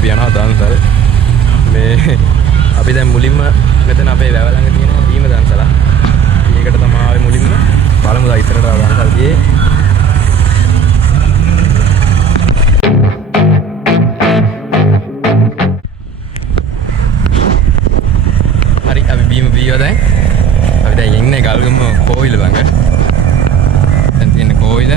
අපි යනවා දන්සල්. මේ අපි දැන් මුලින්ම මෙතන අපේ වැව ළඟ තියෙන බීම දන්සල. මේකට තමයි ආවේ මුලින්ම. බලමු දා ඉස්සරහට දන්සල් ගියේ. හරි අපි බීම බීව දැන්. අපි දැන් ඉන්නේ ගල්ගම කෝවිල ළඟ. දැන් තියෙන කෝවිල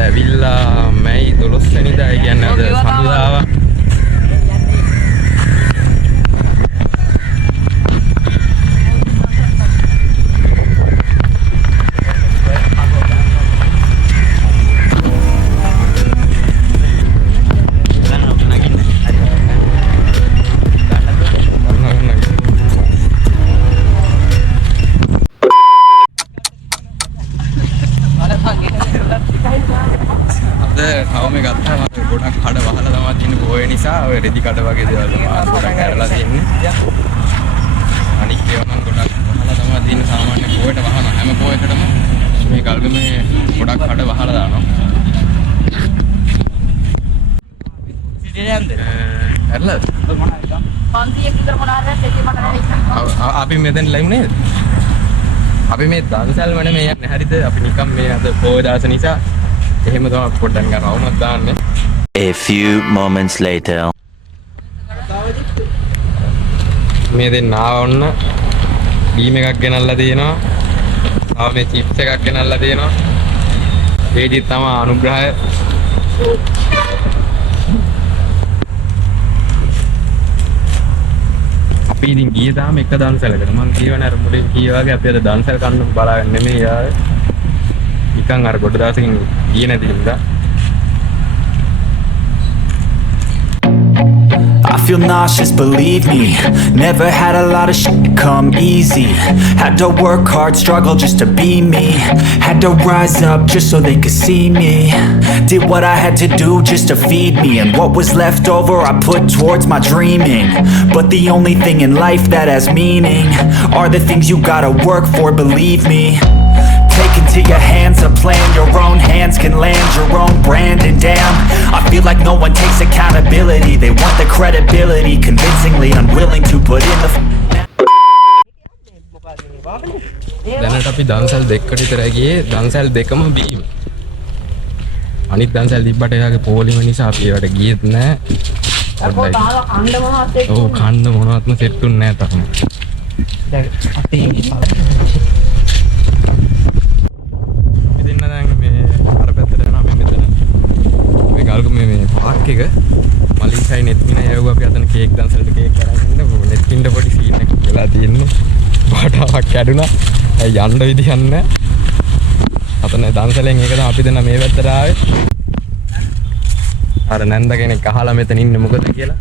ඇවිල්ලා මැයි 12 වෙනිදා ඒ කියන්නේ අද සඳුදාව කවුමේ ගත්තාම ගොඩක් කඩ වහලා තමයි තියෙන්නේ පොයේ නිසා ඔය රෙදි කඩ වගේ දේවල් තමයි ගොඩක් ඇරලා තියෙන්නේ. අනිත් ඒවා නම් ගොඩක් වහලා තමයි තියෙන්නේ සාමාන්‍ය පොයට වහන හැම පොයකටම මේ ගල්ගමේ ගොඩක් කඩ වහලා දානවා. ඇරලා 500ක් විතර මොනාරද දෙකේ මට නැහැ. අපි මෙතන ලයිව් නේද? අපි මේ දන්සල් වල මේ යන්නේ හරිද? අපි නිකන් මේ අද පොය දාස නිසා එහෙම තමයි පොඩ්ඩක් නිකන් රවුමක් දාන්නේ. A few moments later. මේ දෙන්න ආවොන්න බීම් එකක් ගෙනල්ලා තියෙනවා. ආව මේ චිප්ස් එකක් ගෙනල්ලා තියෙනවා. ඒදි තමයි අනුග්‍රහය. අපි ඉතින් ගියේ තාම එක දන්සලකට. මම කියවනේ අර මුලින් කීවාගේ අපි අද දන්සල් කන්න බලාගෙන නෙමෙයි ආවේ. නිකන් අර ගොඩ දවසකින් ගියේ නැති හින්දා. I feel nauseous, believe me. Never had a lot of shit come easy. Had to work hard, struggle just to be me. Had to rise up just so they could see me. Did what I had to do just to feed me. And what was left over I put towards my dreaming. But the only thing in life that has meaning are the things you gotta work for, believe me. Take into your hands a plan. Your own hands can land your own brand. And damn, I feel like no one takes accountability. They want the credibility, convincingly unwilling to put in the දැනට අපි දන්සල් දෙකකට විතරයි ගියේ. දන්සල් දෙකම බීම. අනිත් දන්සල් තිබ්බට එයාගේ පොලිම නිසා අපි ඒවට ගියෙත් නෑ. ඔව් කන්න මොනවත්ම සෙට් උන්නේ නෑ තාම. දැන් අපි මේ පාක් එක මලින්සයි නෙත්මින යවුවා අපි අතන කේක් දන්සල්ට කේක් කරන් ඉන්න නෙත්මින්ට පොඩි සීන් එකක් වෙලා තියෙන්නේ. පාටාවක් කැඩුනා. ඒ යන්න විදිහක් නැහැ. අතන දන්සලෙන් ඒක තමයි අපි දෙන්න මේ පැත්තට ආවේ. අර නැන්ද කෙනෙක් අහලා මෙතන ඉන්නේ මොකද කියලා.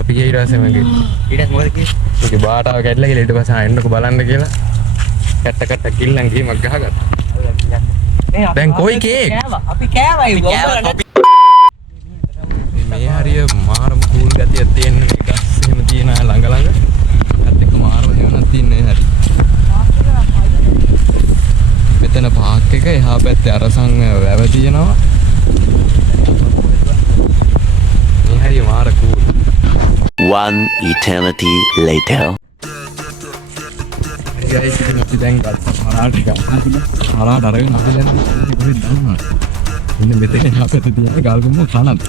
අපි ගිය ඊට මගේ ඊට මොකද කිව්වේ? ඒකේ පාටාව කැඩලා කියලා ඊට පස්සේ එන්නකෝ බලන්න කියලා. කැට්ට කිල්ලන් ගිහිමක් ගහගත්තා. දැන් කොයි කේක්? අපි කෑවයි. මේ හරිය මාරම කූල් ගතියක් තියෙන මේ ගස් එහෙම තියෙන ළඟ ළඟ. ඒත් එක්ක මාරම හේවණක් තියෙන්නේ හරි. මෙතන පාක් එක එහා පැත්තේ අරසන් වැව තියෙනවා. මේ හරිය මාර cool. One eternity later. guys ඉතින් අපි දැන් හරහාට හරහාට අරගෙන අපි දැන් කොහෙද දන්නවද? ඉන්න මෙතන එහා පැත්තේ තියෙන ගල්ගොම්ම කනත්.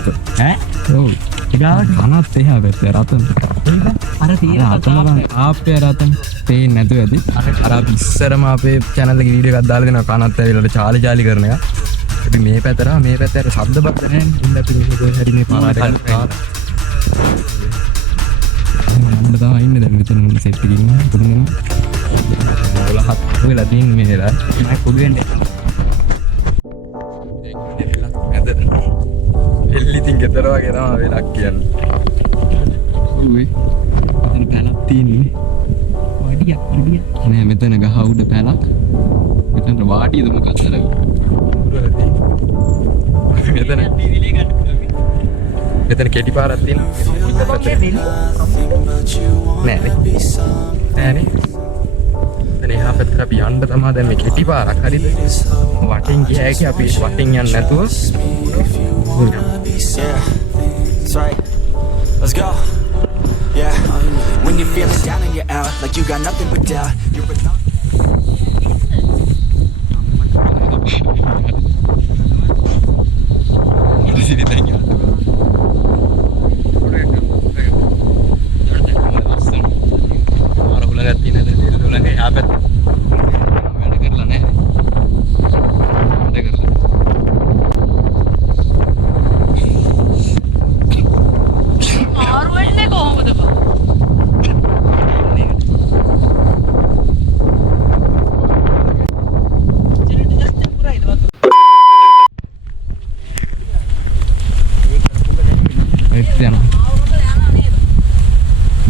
ඈ? ඔව්. ඒගා කනත් එහා පැත්තේ රතන. අර තියෙන අතම ආප්පේ රතන. පේන්නේ නැතුව ඇති. අර අපි ඉස්සරම අපේ channel එකේ වීඩියෝ එකක් දාලා දෙනවා කනත් ඇවිල්ලා චාලි චාලි කරන එක. අපි මේ පැත්තට මේ පැත්තේ අර ශබ්ද බද්ද නැහැ. ඉන්න අපි මේ කොහේ හරි මේ පාරට යන්න තමයි ඉන්නේ දැන් මෙතන මුල සෙට් එකකින් පුදුමන 12ක් වෙලා තියෙන්නේ මේ වෙලාව. මම පොඩි වෙන්නේ. එල්ලිතින් ගෙදර වගේ තමයි වෙලක් කියන්නේ. උයි. මෙතන පැලක් තියෙන්නේ. වාඩියක්. නෑ මෙතන ගහ උඩ පැලක්. මෙතන වාඩියද මොකක්ද අර? මෙතන කෙටි පාරක් තියෙනවා. නෑනේ. එතන එහා පැත්තට අපි යන්න තමයි දැන් මේ කෙටි පාරක් හරිද? වටින් ගිය හැකි අපි වටින් යන්න නැතුව Yeah, that's right. Let's go. Yeah. When you're feeling down and you're out, like you got nothing but doubt. You're alone.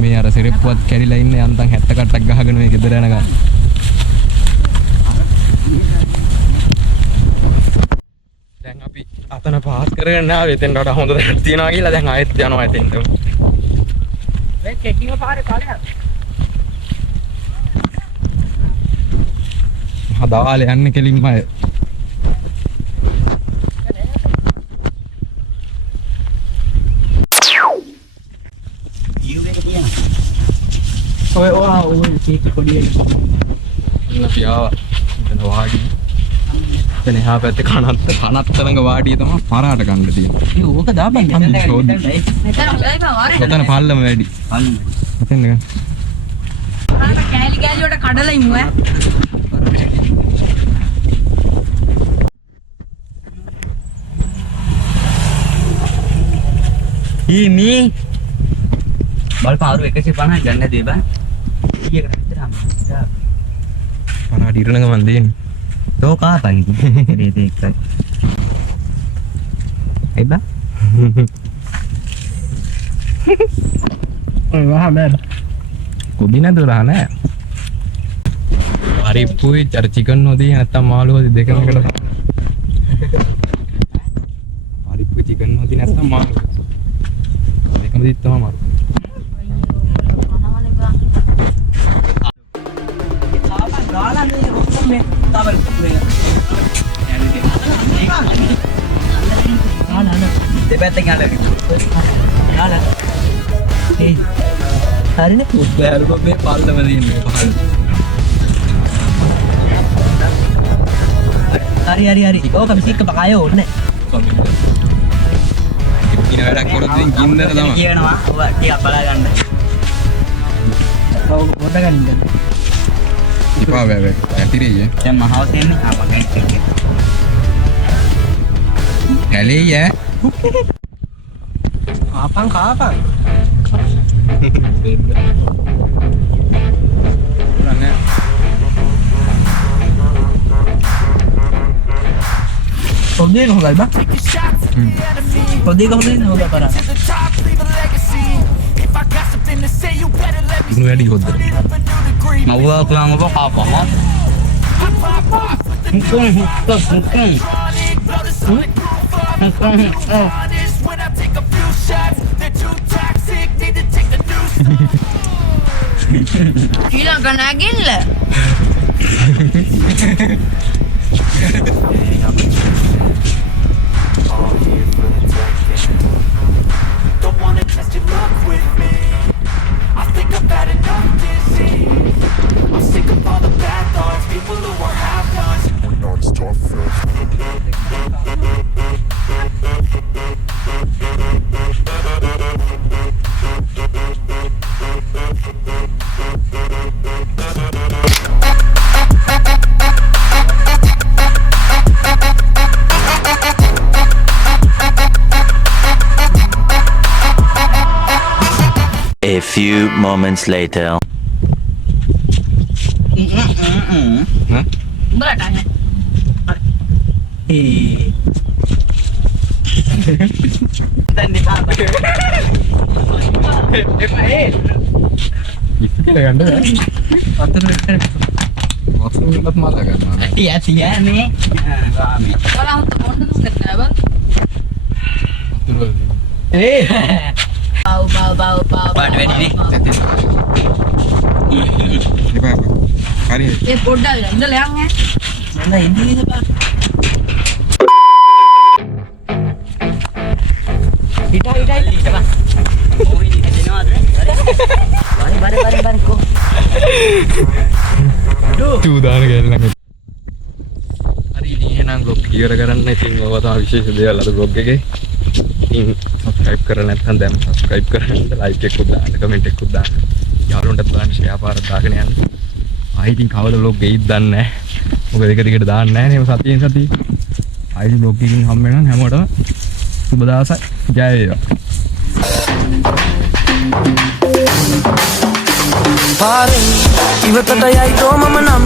මේ අර සිරිප්පුවත් කැඩිලා ඉන්නේ යන්තම් 70 කට්ටක් ගහගෙන මේ ගෙදර යනකම්. දැන් අපි අතන පාස් කරගෙන ආවේ එතෙන්ට වඩා හොඳ දෙයක් තියනවා කියලා දැන් ආයෙත් යනවා එතෙන්ට. මේ චෙකින්ග් පාරේ කාලයක්. හදාල යන්නේ කෙලින්ම අය. ඔය කීක පොඩි අපි ආවා. එතන වාඩි. එතන එහා පැත්තේ කනත් තරඟ වාඩිය තමයි පරාට ගන්න තියෙන්නේ. මේ ඕක දාපන් මෙතන හොඳයි බං පල්ලම වැඩි. මෙතන ගන්න. කෑලි කෑලි වලට කඩලා ඉමු ඈ. මේ බල් පාරු 150 ගන්න දේ බං. කීයකට විතරම. පරාට ඉරණ ගමන් දෙන්නේ. තෝ කාපන් ඉතින් දෙකයි. ඒ බං. ඔය වහා නේද? කුඩි නැතුලා නෑ. පරිප්පුයි අර චිකන් නොදී නැත්තම් මාළු හොදි දෙකම එකට තමයි. පරිප්පු චිකන් නොදී නැත්තම් මාළු. දෙකම දිත් තමයි මාරු. ගාලා මේ ඔක්කොම මේ තවල් මේ දෙපැත්තෙන් ගාලා ඒ හරිනේ උස්බෑරු මේ පල්ලම දින්නේ පහළ. හරි ඕක මිසික්ක බකය ඕනේ ඉතින් වැඩක් කරොත් ඉතින් ගින්නර තමයි. කියනවා ඔබ ටිකක් බලා ගන්න. ඔව් පොඩ ගන්න. ඉපා වේ ඇතිරෙයි දැන් මහවස් එන්නේ ආපගයි කියන්නේ. ඇලේ ඈ. ආපන් කාපන්. නෑ. පොඩි කොහොමද බා? පොඩි කොහොමද නෝද කරා? ඉක්නු වැඩි හොද්ද. මවුවා කලංග ඔබ කාපන්. ඊළඟ නැගිල්ල. Don't wanna test your luck with me. I think I've had enough disease. I'm sick of all the bad thoughts, people who are half-nots. We're not tough. A few moments later. උඹලට අනේ. දැන් නිකන් ඉතින් ගන්න බෑ. අතන විතර වතුරක් මාලා ගන්නවා. තියන්නේ රාමේ ඔයාලා හුත් මොන්න දුන්නෙත් නෑ බං. වතුර ඒ බව් පාට වැඩි නේ ඉපා හරි. ඒ පොඩ්ඩක් ඉඳලා යන් ඈ. නේද ඉන්නේ බා. හිටා බා. ඕයි දෙනවද? බරි කො. චූදාන ගෑල්ලන්. හරි ඉතින් එහෙනම් බ්ලොග් ඉවර කරන්න. ඉතින් ඔය තමයි විශේෂ දේවල් අද බ්ලොග් එකේ. ඉතින් subscribe කරලා නැත්නම් දැන් subscribe කරන්න, like එකක් දාන්න, comment එකක් දාන්න. යාළුවන්ටත් බලන්න share පාරක් දාගෙන යන්න. ආයි ඉතින් කවද බ්ලොග් එයිද දන්නේ නැහැ. මොකද එක දිගට දාන්නේ නැහැ නේ සතියෙන් සතිය. ආයි බ්ලොග් එකකින් හම්බ වෙනවා හැමෝටම සුබ දවසක්. ජය වේවා. පාරෙන් ඉවතට යයි තෝ මම නම්